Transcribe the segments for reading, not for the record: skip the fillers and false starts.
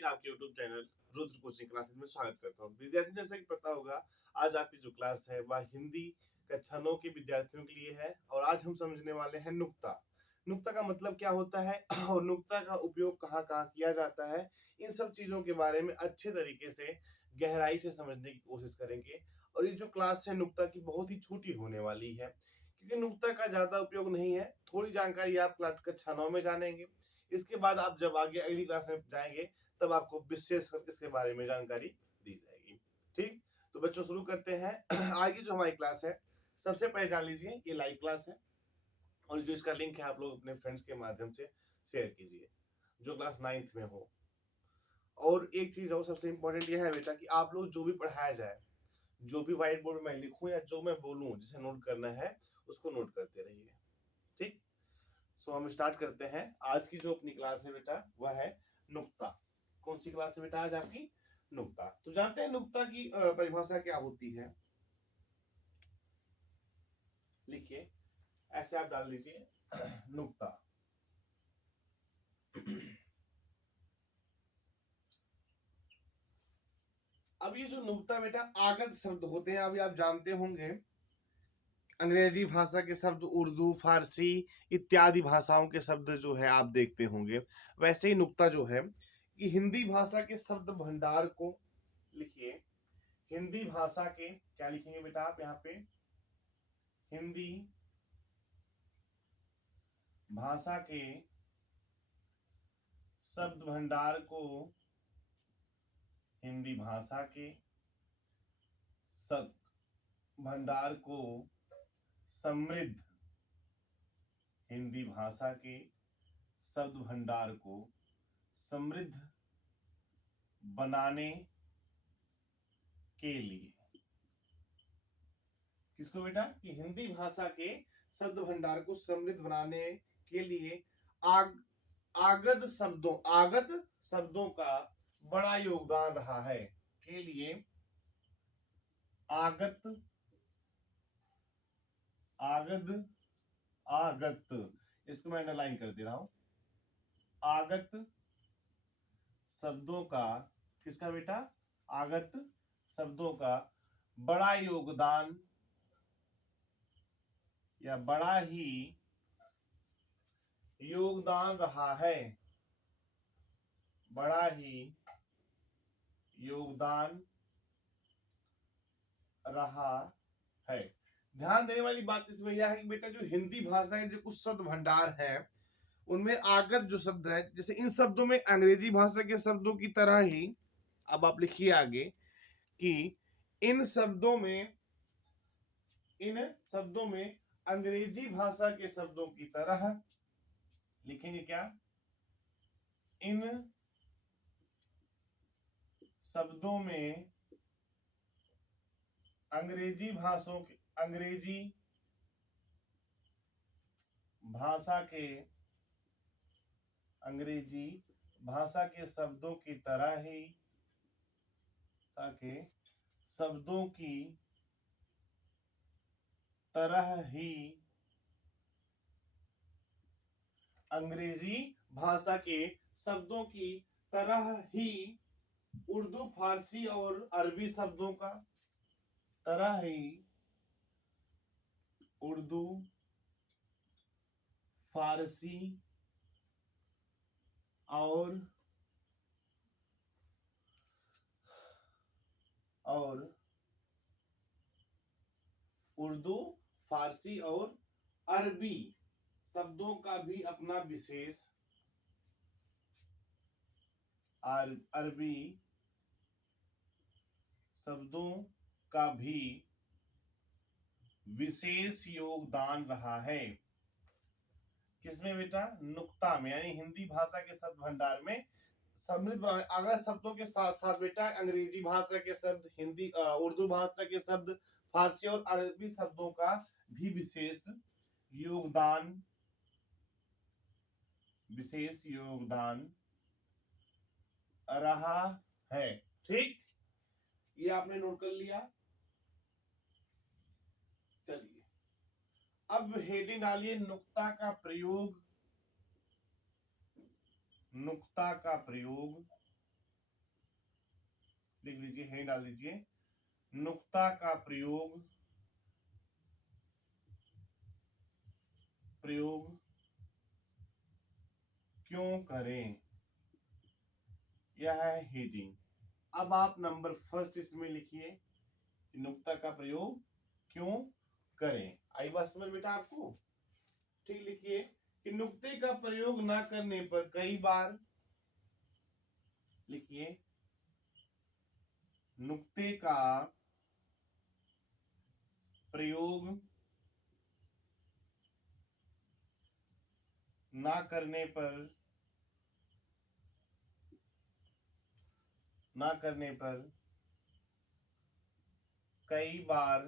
फिर आपके YouTube channel Rudra coaching classes में स्वागत करता हूँ। विद्यार्थी जैसा कि पता होगा, आज आपकी जो क्लास है वह हिंदी कक्षा 9 के विद्यार्थियों के लिए है और आज हम समझने वाले हैं नुक्ता। नुक्ता का मतलब क्या होता है और नुक्ता का उपयोग कहाँ-कहाँ किया जाता है, इन सब चीज़ों के बारे में अच्छे तरीके से गहराई से समझने की कोशिश करेंगे। और ये जो क्लास है नुक्ता की बहुत ही छोटी होने वाली है, क्योंकि नुक्ता का ज़्यादा उपयोग नहीं है। थोड़ी जानकारी आप क्लास कक्षा 9 में जानेंगे। इसके बाद आप जब आगे अगली क्लास में जाएंगे तब आपको विशेष इसके बारे में जानकारी दी जाएगी। ठीक, तो बच्चों शुरू करते हैं। आज की जो हमारी क्लास है, सबसे पहले जान लीजिए ये लाइव क्लास है और जो इसका लिंक है आप लोग अपने फ्रेंड्स के माध्यम से शेयर कीजिए जो क्लास 9th में हो। और एक चीज और सबसे इम्पोर्टेंट यह है बेटा कि आप लोग जो भी पढ़ाया जाए, जो भी व्हाइट बोर्ड में लिखूं या जो मैं बोलूं जिसे नोट करना है उसको नोट करते रहिए। ठीक, सो हम स्टार्ट करते हैं। आज की जो अपनी क्लास है बेटा वह है नुक्ता। कौन सी क्लास है बेटा आज आपकी? नुक्ता। तो जानते हैं नुक्ता की परिभाषा क्या होती है? लिखिए, ऐसे आप डाल लीजिए नुक्ता। अब ये जो नुक्ता बेटा आगत शब्द होते हैं, अभी आप जानते होंगे अंग्रेजी भाषा के शब्द, उर्दू, फारसी इत्यादि भाषाओं के शब्द जो है आप देखते होंगे। वैसे ही नुक्ता जो है कि हिंदी भाषा के शब्द भंडार को, लिखिए हिंदी भाषा के, क्या लिखेंगे बेटा आप यहाँ पे? हिंदी भाषा के शब्द भंडार को, हिंदी भाषा के शब्द भंडार को समृद्ध, हिंदी भाषा के शब्द भंडार को समृद्ध बनाने के लिए, किसको बेटा? कि हिंदी भाषा के शब्द भंडार को समृद्ध बनाने के लिए आगत शब्दों का बड़ा योगदान रहा है। के लिए आगत इसको मैं अंडरलाइन कर दे रहा हूं। आगत शब्दों का, किसका बेटा? आगत शब्दों का बड़ा योगदान या बड़ा ही योगदान रहा है, बड़ा ही योगदान रहा है। ध्यान देने वाली बात इसमें यह है कि बेटा जो हिंदी भाषा है, जो कुछ शब्द भंडार है उनमें आगत जो शब्द है, जैसे इन शब्दों में अंग्रेजी भाषा के शब्दों की तरह ही, अब आप लिखिए आगे कि इन शब्दों में अंग्रेजी भाषा के शब्दों की तरह, लिखेंगे क्या? इन शब्दों में अंग्रेजी भाषा के शब्दों की तरह ही, अंग्रेजी भाषा के शब्दों की तरह ही उर्दू, फारसी और अरबी शब्दों का, तरह ही उर्दू, फारसी और अरबी शब्दों का भी अपना विशेष, अरबी शब्दों का भी विशेष योगदान रहा है। किसमें बेटा? नुक्ता में, यानी हिंदी भाषा के शब्द भंडार में समृद्ध। अगर शब्दों के साथ साथ बेटा अंग्रेजी भाषा के शब्द, हिंदी उर्दू भाषा के शब्द, फारसी और अरबी शब्दों का भी विशेष योगदान रहा है। ठीक, ये आपने नोट कर लिया। चलिए अब हेडिंग डालिए नुक्ता का प्रयोग, दीजिए, हेडिंग डाल दीजिए, नुक्ता का प्रयोग क्यों करें, यह है हेडिंग। अब आप नंबर फर्स्ट इसमें लिखिए, नुक्ता का प्रयोग क्यों करें। आई बात समझ बेटा आपको? ठीक, लिखिए कि नुक्ते का प्रयोग ना करने पर कई बार, लिखिए नुक्ते का प्रयोग ना करने पर कई बार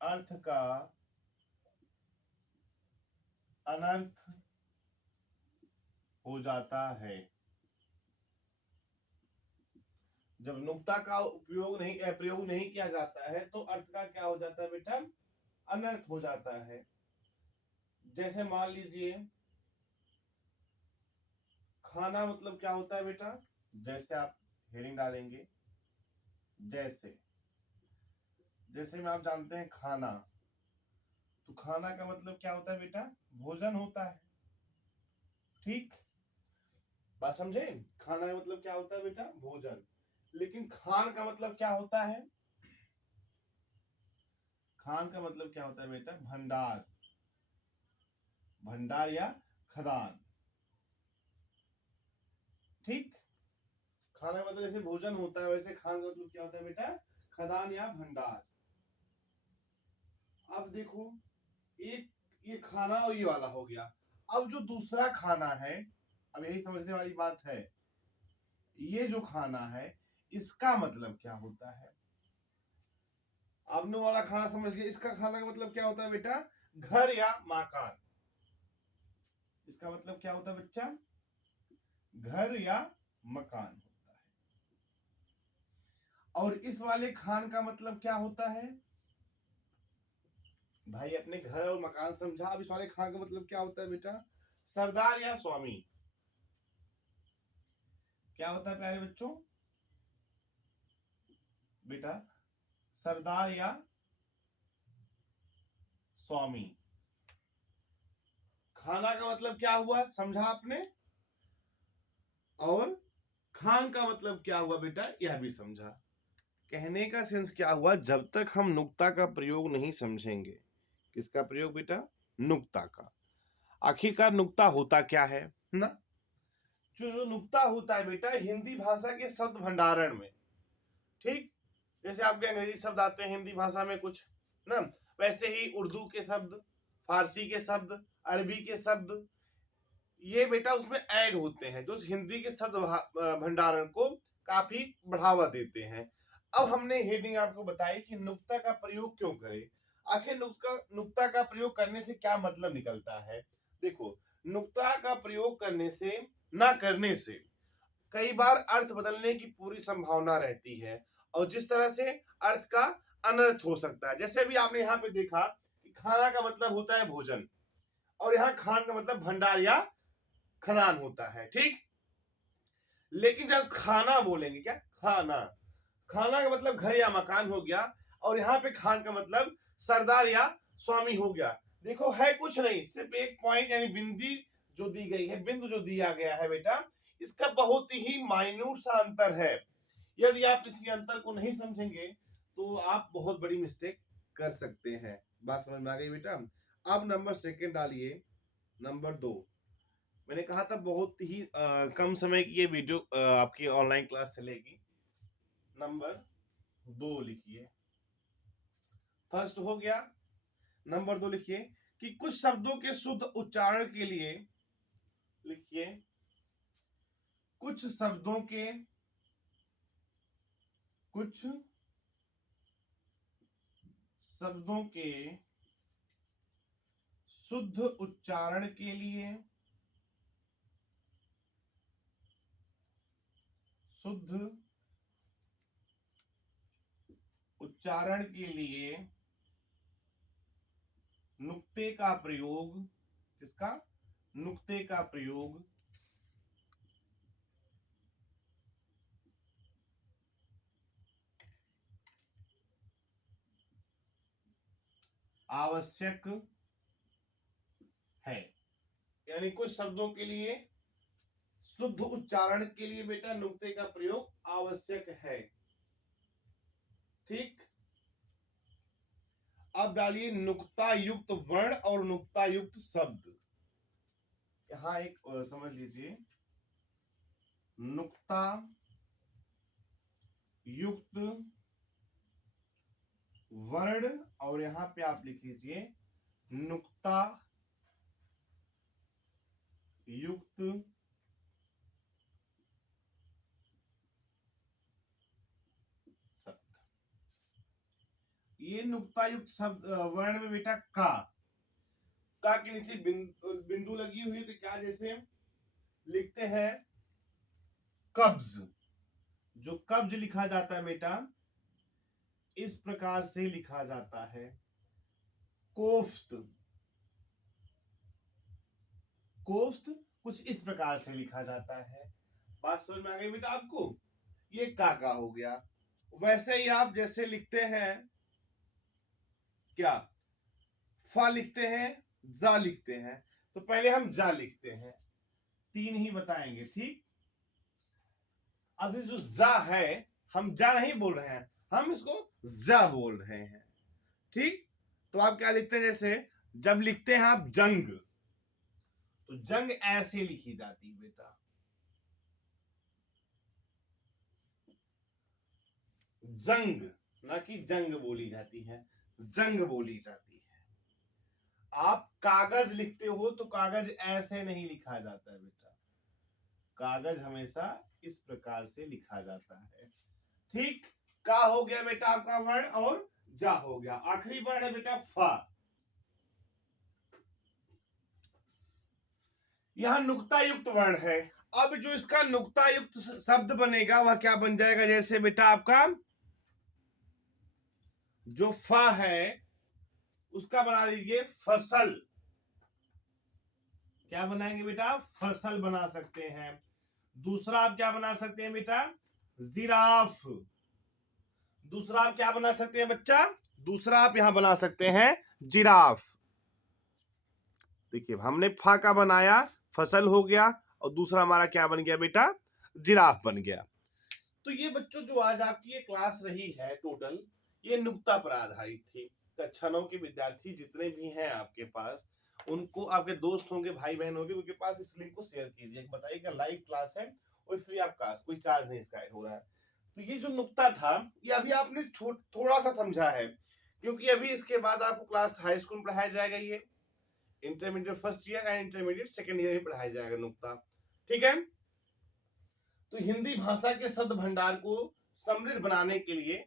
अर्थ का अनर्थ हो जाता है। जब नुक्ता का प्रयोग नहीं किया जाता है तो अर्थ का क्या हो जाता है बेटा? अनर्थ हो जाता है। जैसे मान लीजिए, खाना मतलब क्या होता है बेटा? जैसे आप हेडिंग डालेंगे, जैसे में आप जानते हैं खाना, तो खाना का मतलब क्या होता है बेटा? भोजन होता है। ठीक, बात समझे? खाना का मतलब क्या होता है बेटा? भोजन। लेकिन खान का मतलब क्या होता है? खान का मतलब क्या होता है बेटा? भंडार, भंडार या खदान। ठीक, खाना का मतलब जैसे भोजन होता है, वैसे खान का मतलब क्या होता है बेटा? खदान या भंडार। अब देखो, एक ये खाना और ये वाला हो गया। अब जो दूसरा खाना है, अब यही समझने वाली बात है, ये जो खाना है इसका मतलब क्या होता है? आपने वाला खाना समझ लिया, इसका खाना का मतलब क्या होता है बेटा? घर या मकान। इसका मतलब क्या होता है बच्चा? घर या मकान होता है। और इस वाले खान का मतलब क्या होता है? भाई अपने घर और मकान समझा, अब इस वाले खान का मतलब क्या होता है बेटा? सरदार या स्वामी। क्या होता है प्यारे बच्चों? बेटा सरदार या स्वामी। खाना का मतलब क्या हुआ, समझा आपने? और खान का मतलब क्या हुआ बेटा, यह भी समझा। कहने का सेंस क्या हुआ, जब तक हम नुक्ता का प्रयोग नहीं समझेंगे। किसका प्रयोग बेटा? नुक्ता का। आखिरकार नुक्ता होता क्या है ना? जो नुक्ता होता है बेटा, हिंदी भाषा के शब्द भंडारण में, ठीक, जैसे आपके अंग्रेजी शब्द आते हैं हिंदी भाषा में कुछ ना, वैसे ही उर्दू के शब्द, फारसी के शब्द, अरबी के शब्द, ये बेटा उसमें ऐड होते हैं, जो हिंदी के शब्द भंडारण को काफी बढ़ावा देते हैं। अब हमने हेडिंग आपको बताई कि नुक्ता का प्रयोग क्यों करें। आखिर नुक्ता का प्रयोग करने से क्या मतलब निकलता है? देखो, नुक्ता का प्रयोग करने से, ना करने से कई बार अर्थ बदलने की पूरी संभावना रहती है, और जिस तरह से अर्थ का अनर्थ हो सकता है। जैसे भी आपने यहाँ पे देखा कि खाना का मतलब होता है भोजन, और यहाँ खान का मतलब भंडार या खदान होता है। ठीक, लेकिन जब खाना बोलेंगे, क्या खाना, खाना का मतलब घर या मकान हो गया, और यहाँ पे खान का मतलब सरदार या स्वामी हो गया। देखो है कुछ नहीं, सिर्फ एक पॉइंट यानी बिंदी जो दी गई है, बिंदु जो दिया गया है बेटा, इसका बहुत ही माइन्यूट सा अंतर है। यदि आप इसी अंतर को नहीं समझेंगे तो आप बहुत बड़ी मिस्टेक कर सकते हैं। बात समझ में आ गई बेटा? अब नंबर सेकंड डालिए, नंबर 2। मैंने कहा था बहुत ही कम समय की ये वीडियो आपकी ऑनलाइन क्लास चलेगी। नंबर 2 लिखिए, फर्स्ट हो गया। नंबर 2 लिखिए कि कुछ शब्दों के शुद्ध उच्चारण के लिए, लिखिए कुछ शब्दों के शुद्ध उच्चारण के लिए, शुद्ध उच्चारण के लिए नुक्ते का प्रयोग, किसका? नुक्ते का प्रयोग आवश्यक है। यानी कुछ शब्दों के लिए शुद्ध उच्चारण के लिए बेटा नुक्ते का प्रयोग आवश्यक है। ठीक, अब डालिए नुक्ता युक्त वर्ण और नुक्ता युक्त शब्द। यहां एक समझ लीजिए, नुक्ता युक्त वर्ण और यहां पे आप लिख लीजिए नुक्ता युक्त शब्द। ये नुक्ता युक्त शब्द वर्ण में बेटा का के नीचे बिंदु लगी हुई है, तो क्या जैसे लिखते हैं कब्ज। जो कब्ज लिखा जाता है बेटा इस प्रकार से लिखा जाता है। कोफ्त, कोफ्त कुछ इस प्रकार से लिखा जाता है। बात समझ में आ गई बेटा आपको? ये का हो गया। वैसे ही आप जैसे लिखते हैं क्या, फा लिखते हैं, जा लिखते हैं, तो पहले हम जा लिखते हैं, 3 ही बताएंगे। ठीक, अब जो जा है हम जा नहीं बोल रहे हैं, हम इसको जा बोल रहे हैं। ठीक, तो आप क्या लिखते हैं, जैसे जब लिखते हैं आप जंग, तो जंग ऐसे लिखी जाती है बेटा, जंग, ना कि जंग बोली जाती है, जंग बोली जाती है। आप कागज लिखते हो तो कागज ऐसे नहीं लिखा जाता है बेटा, कागज हमेशा इस प्रकार से लिखा जाता है। ठीक, का हो गया बेटा आपका वर्ण और जा हो गया। आखिरी वर्ण है बेटा फा। यह नुक्ता युक्त वर्ण है। अब जो इसका नुक्ता युक्त शब्द बनेगा वह क्या बन जाएगा, जैसे बेटा आपका जो फा है उसका बना लीजिए फसल। क्या बनाएंगे बेटा, फसल बना सकते हैं। दूसरा आप क्या बना सकते हैं बेटा, जिराफ। दूसरा आप क्या बना सकते हैं बच्चा, दूसरा आप यहां बना सकते हैं जिराफ। देखिए हमने फा का बनाया, फसल हो गया, और दूसरा हमारा क्या बन गया बेटा, जिराफ बन गया। तो ये बच्चों जो आज आपकी ये क्लास रही है टोटल, ये नुक्ता पर आधारित थी। कक्षा 9 के विद्यार्थी जितने भी हैं आपके पास, उनको आपके दोस्त होंगे, भाई बहन होंगे, उनके पास इस लिंक को शेयर कीजिए। बताइएगा लाइव क्लास है और फ्री ऑफ कॉस्ट, कोई चार्ज नहीं इसका हो रहा है। तो ये जो नुक्ता था ये अभी आपने थोड़ा सा समझा है, क्योंकि अभी इसके बाद आपको क्लास हाई स्कूल में पढ़ाया जाएगा, ये intermediate first year and intermediate second year में पढ़ाया जाएगा नुक्ता। ठीक है, तो हिंदी भाषा के शब्द भंडार को समृद्ध बनाने के लिए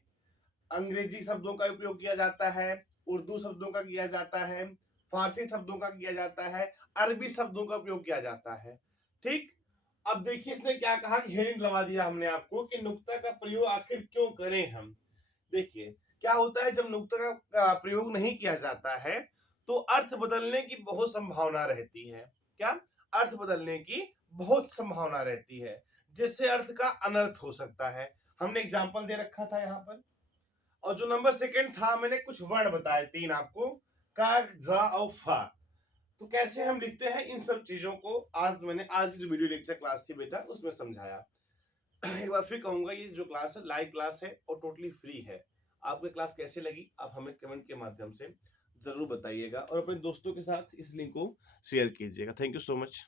अंग्रेजी शब्दों का उपयोग किया जाता है, उर्दू शब्दों का किया जाता है, फारसी शब्दों का किया जाता है, अरबी शब्दों का उपयोग किया जाता है। ठीक, अब देखिए इसने क्या कहा कि हेडिंग लगा दिया हमने आपको कि नुक्ता का प्रयोग आखिर क्यों करें हम। देखिए क्या होता है, जब नुक्ता का प्रयोग नहीं किया जाता है तो अर्थ बदलने की बहुत संभावना रहती है। क्या, अर्थ बदलने की बहुत संभावना रहती है, जिससे अर्थ का अनर्थ हो सकता है। हमने एग्जाम्पल दे रखा था यहाँ पर, और जो नंबर सेकंड था मैंने कुछ वर्ण बताए 3 आपको, का, जा और फा। तो कैसे हम लिखते हैं इन सब चीजों को आज की जो वीडियो लेक्चर क्लास थी बेटा उसमें समझाया। एक बार फिर कहूंगा ये जो क्लास है लाइव क्लास है और टोटली फ्री है। आपको क्लास कैसे लगी आप हमें कमेंट के माध्यम से जरूर बताइएगा और अपने दोस्तों के साथ इस लिंक को शेयर कीजिएगा। Thank you so much.